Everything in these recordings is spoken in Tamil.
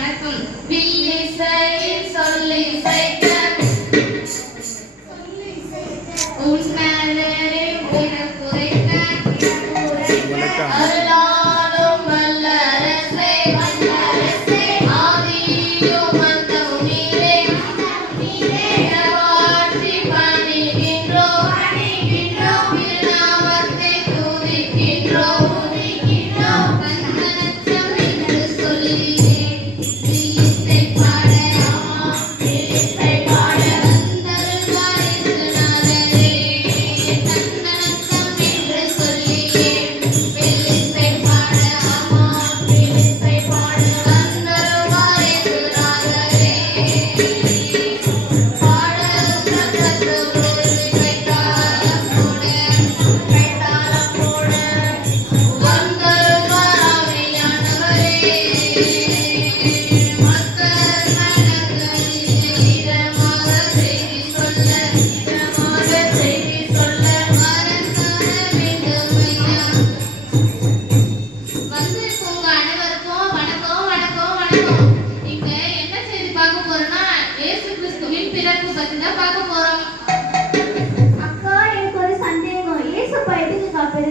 வணக்கம் வில்லிசை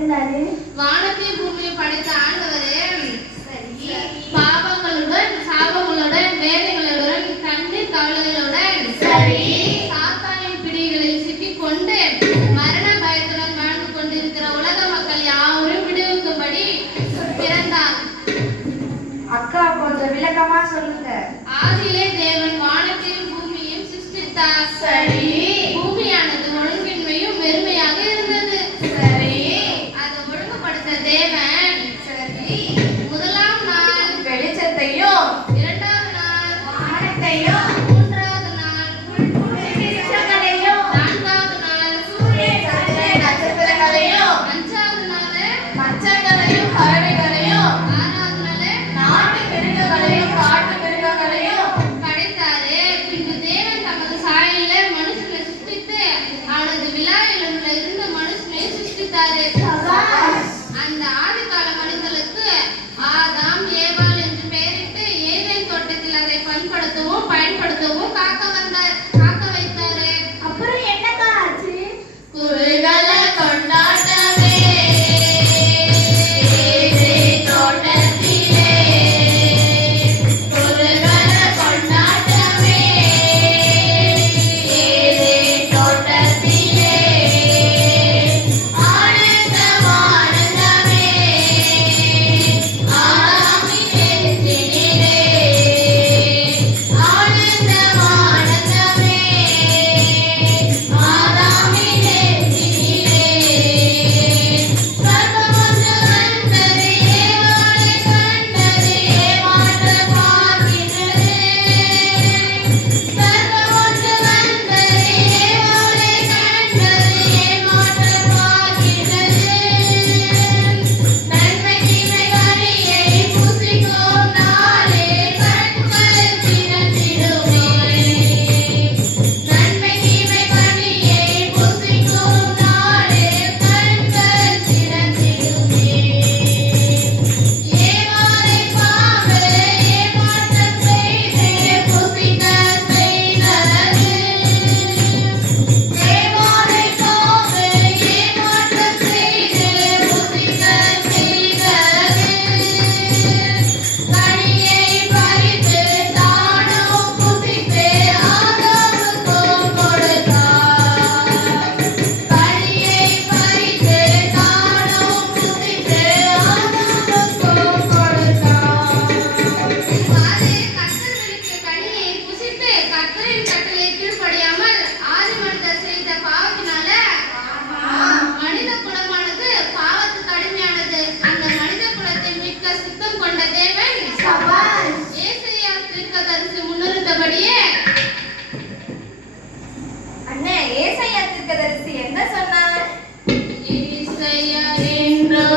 பிறந்தாரு வானத்தில்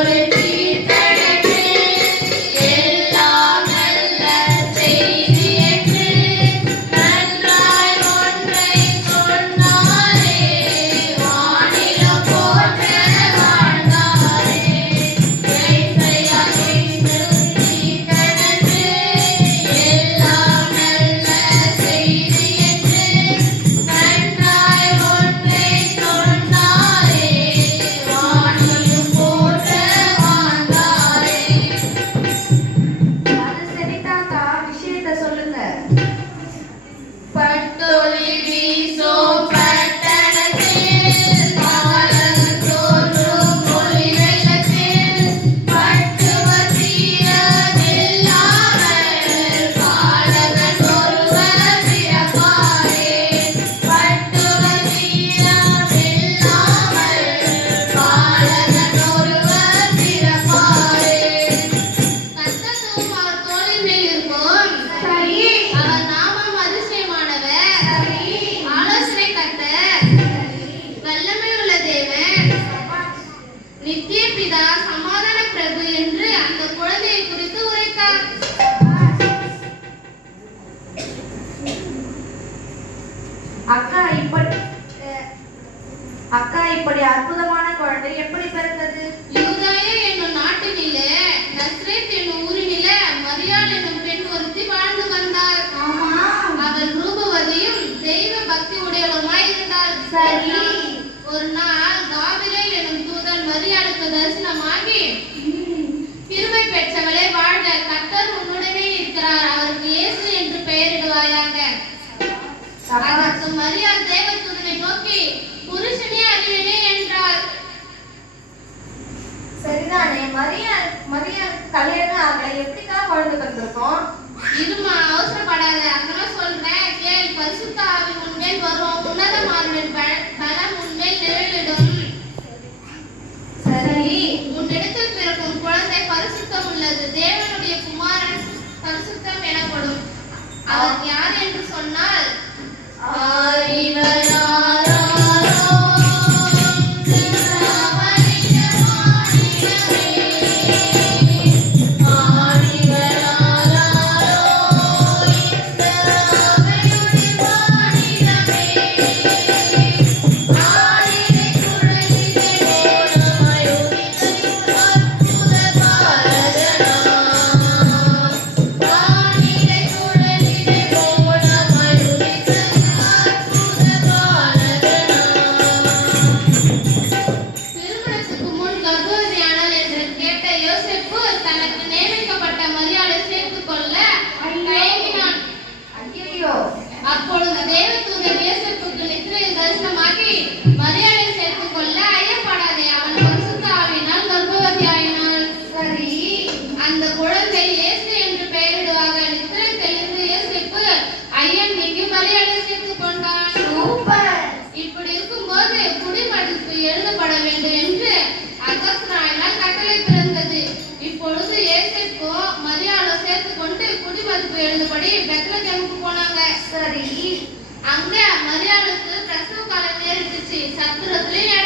என்றொரு எழுந்தபடி பெத்லகேமுக்கு போனாங்க. சரி. அங்க மரியாளுக்கு பிரசவ காலம் நேரிட்டுச்சு. சத்திரத்திலே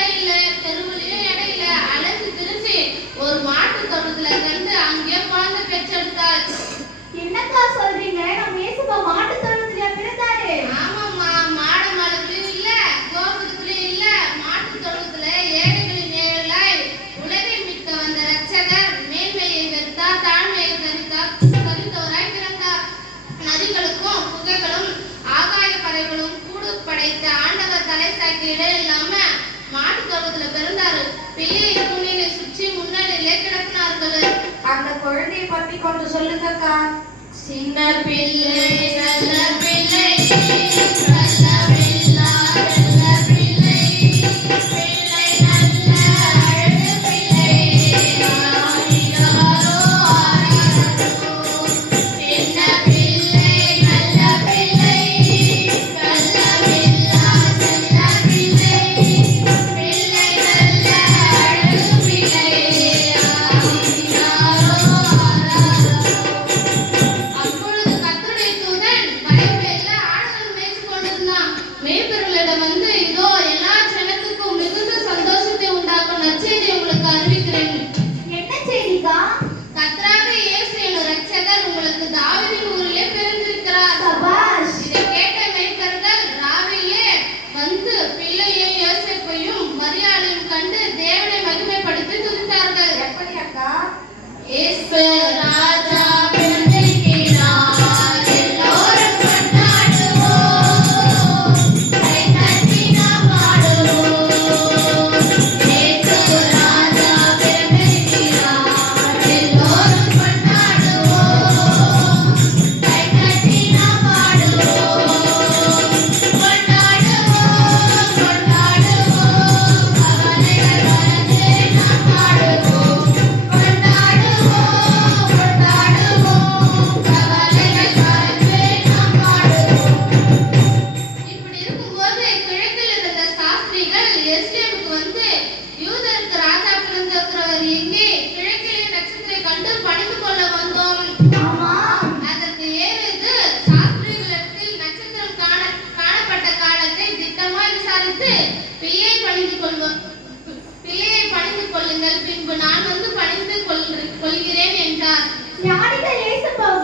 குழந்தையை பத்தி கொஞ்சம் சொல்லுங்கக்கா. சின்ன பிள்ளை நல்ல பிள்ளை.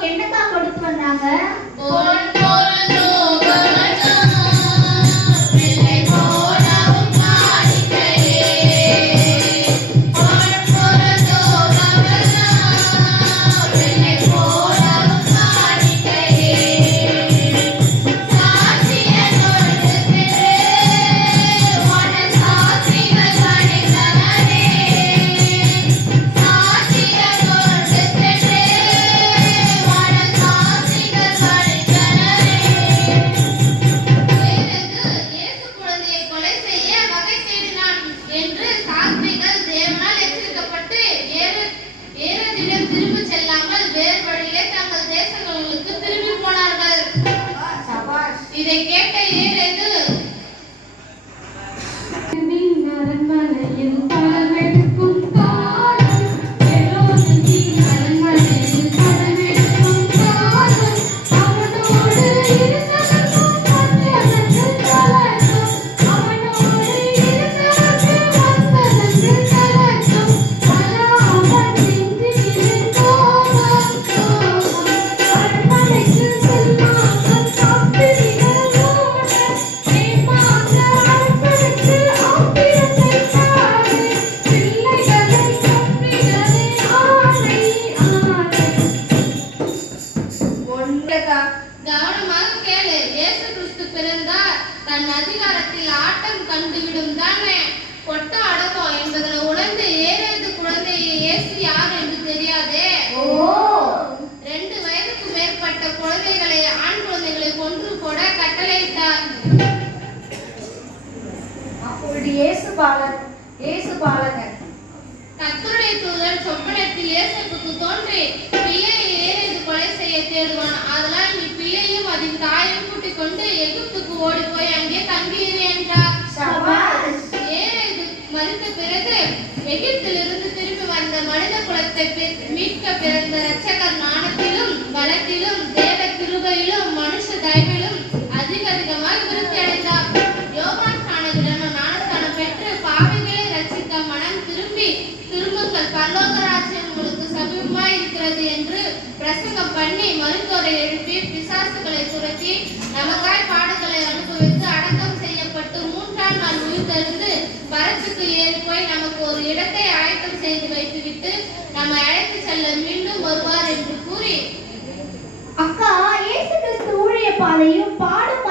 என்னக்கா கொடுத்து வந்தாங்க? அப்பொழுது இயேசு பாலன் இயேசு பாலகன் கர்த்தருடைய தூதன் சொப்பனத்தில் இயேசுவுக்கு தோன்றி பிள்ளையை ஏறெது கொலை செய்ய தேடுவான். அதனால் நீ பிள்ளையும் அதன் தாயும் கூட்டிக் கொண்டு எகிப்துக்கு ஓடி போய் அங்கே தங்கியிரு என்றார். ஏறெது மறித்த பிறகு எகிப்திலிருந்து திரும்பி வந்த மனித குலத்தை மீட்க பிறந்த இரட்சகர் ஞானத்திலும் பலத்திலும் தேவ பிசாசுகளை துரத்தி நமக்காய் பாடுகளை அனுபவித்து அடக்கம் செய்யப்பட்டு மூன்றாம் நாள் உயிர்த்தெழுந்து பரத்துக்கு ஏறி போய் நமக்கு ஒரு இடத்தை ஆயத்தம் செய்து வைத்துவிட்டு நம்மை அழைத்து செல்ல மீண்டும் வருவார் என்று கூறி. அக்கா இயேசு கிறிஸ்து ஊழிய பாதையும் பாடும்